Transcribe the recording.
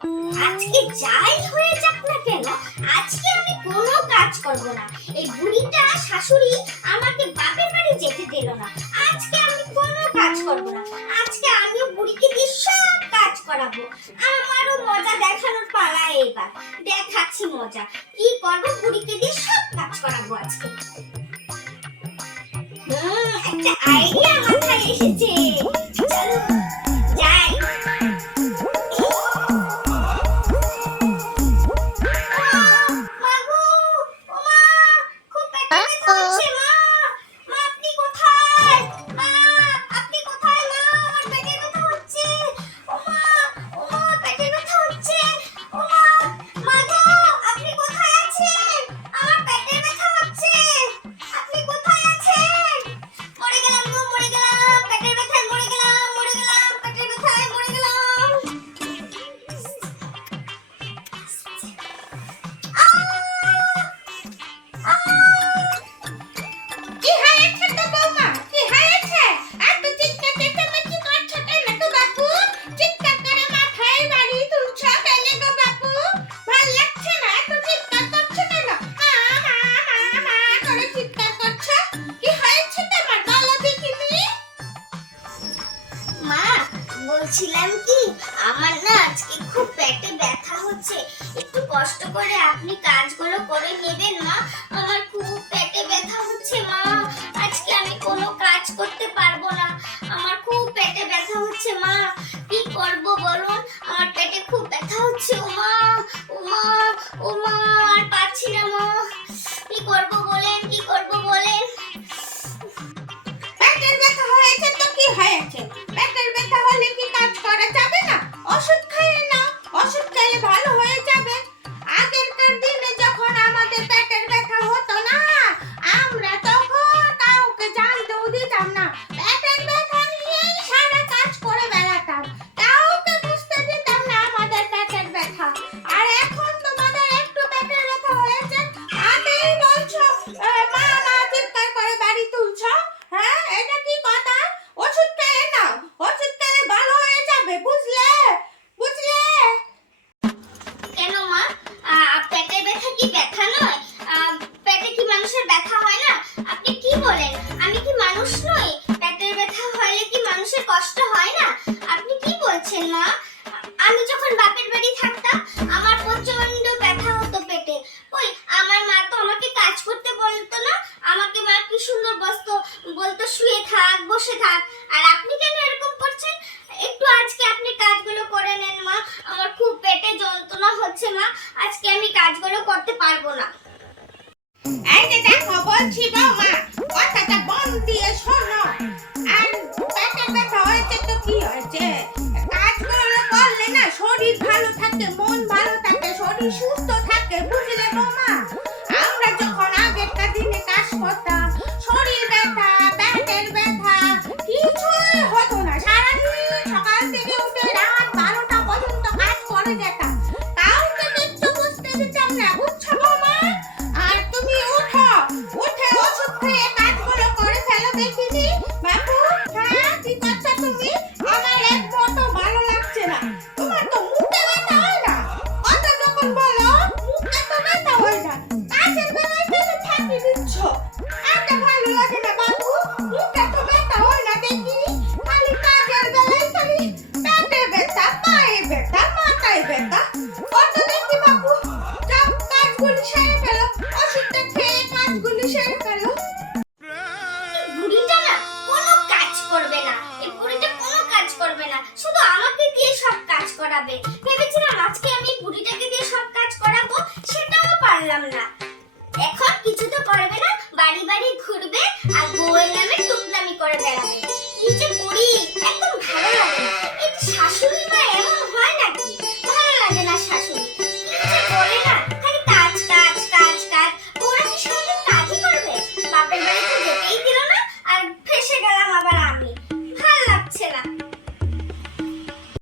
আজকে যাই হয়ে যাক না কেন, আজকে আমি কোনো কাজ করব না। এই বুড়িটা শাশুড়ি আমাকে বাপের বাড়ি যেতে দিল না। আজকে আমি কোনো কাজ করব না। আজকে আমি বুড়িকে দিয়ে সব কাজ করাবো। আমারও মজা দেখানোর পালা এবার। দেখাচ্ছি মজা। কি করব, বুড়িকে দিয়ে সব কাজ করাবো আজকে। একটা আইডিয়া মাথায় এসেছে। চলো যাই। বলছিলাম কি, আমার না আজকে খুব পেটে ব্যথা হচ্ছে। একটু কষ্ট করে আপনি কাজগুলো করে নেবেন মা। আমার খুব পেটে ব্যথা হচ্ছে মা। আজকে আমি কোনো কাজ করতে পারবো না। আমার খুব পেটে ব্যথা হচ্ছে মা। কি করব বলুন? আমার পেটে খুব ব্যথা হচ্ছে। ওমা ওমা ওমা, আর পাচ্ছি না মা। কি করব বলেন, কি করব বলেন? পেটের ব্যথা হয়েছে তো কি হয়েছে? পেটের ব্যথা হলে কি কাজ করা যাবে না? ওষুধ খেয়ে নাও, ওষুধ খেলে ভালো হয়ে যাবে। আগেরকার দিনে যখন আমাদের পেটের ব্যথা হতো না, আমরা তখন কাউকে জানতেও দিতাম না। পেটের ব্যথা নিয়েই সারা কাজ করে বেড়াতাম, কাউকে বুঝতে দিতাম না আমাদের পেটের ব্যথা। আর এখন তোমাদের একটু পেটের ব্যথা হয়েছে, আগেই বলছো মা মা চিৎকার করে বাড়ি তুলছো। হ্যাঁ, এটা কি কথা? ওষুধ খেয়ে নাও, ওষুধ খেলে ভালো হয়ে যাবে, বুঝলে বুঝলে? কেন মা, পেটের ব্যথা কি ব্যথা নয়? পেটে কি মানুষের ব্যথা হয় না? আপনি কি বলেন? আমি কি মানুষ নই? পেটের ব্যথা হলে কি মানুষের কষ্ট হয় না? আপনি কি বলছেন মা? আমি যখন বাপের বাড়ি থাকতাম, আমার প্রচন্ড ব্যথা হতো পেটে। ওই আমার মা তো আমাকে কাজ করতে বলতো না। আমাকে মা কি সুন্দর বলতো শুয়ে থাক, বসে থাক। আর আপনি কেন এরকম করছেন? একটু আজকে আপনি কাজগুলো করে নেন মা। আমার খুব পেটে যন্ত্রণা হচ্ছে মা। আজকে আমি কাজগুলো করতে পারবো না। এই যে দেখো বলছি বৌমা, কথাটা মন দিয়ে শোনো। আর পেটের ব্যথা হয়েছে তো কি হয়েছে? কাজগুলো করলে না শরীর ভালো থাকে, মন ভালো থাকে, শরীর সুস্থ থাকে, বুঝলে বৌমা? আমরা যখন আগেরকার দিনে কাজ করতাম, শরীর ব্যথা, পেটের ব্যথা কিছুই হতো না। সারাদিন সকাল থেকে উঠে রাত 12টা পর্যন্ত কাজ করে যেতাম, কাউকে কিচ্ছু বুঝতে দিতাম না, বুঝছো বৌমা? আর তুমি উঠে ওষুধ খেয়ে কাজগুলো করে ফেলো দেখিনি। বাবু, হ্যাঁ কি করছো তুমি? আমার এক মোটো ভালো লাগছে না। তোমার তো মুখে ব্যথা হয় না, কথা যখন বলো মুখে তো ব্যথা হয় না। কাজের বেলায় কেন ফাঁকি দিচ্ছ? এটা ভালো লাগে না বাবু, মুখে তো ব্যথা হয় না দেখিনি। খালি কাজের বেলায় খালি পেটে ব্যথা, পায়ে ব্যথা, মাথায় ব্যথা। কত দেখি বাবু, যাও কাজগুলি সেরে ফেলো, ওষুধটা খেয়ে কাজগুলি সেরে ফেলো। বুড়িটা না কোনো কাজ করবে না। এই বুড়িটা কোনো কাজ করবে না, শুধু আমাকে দিয়ে সব কাজ করাবে। ভেবেছিলাম আজকে আমি বুড়িটাকে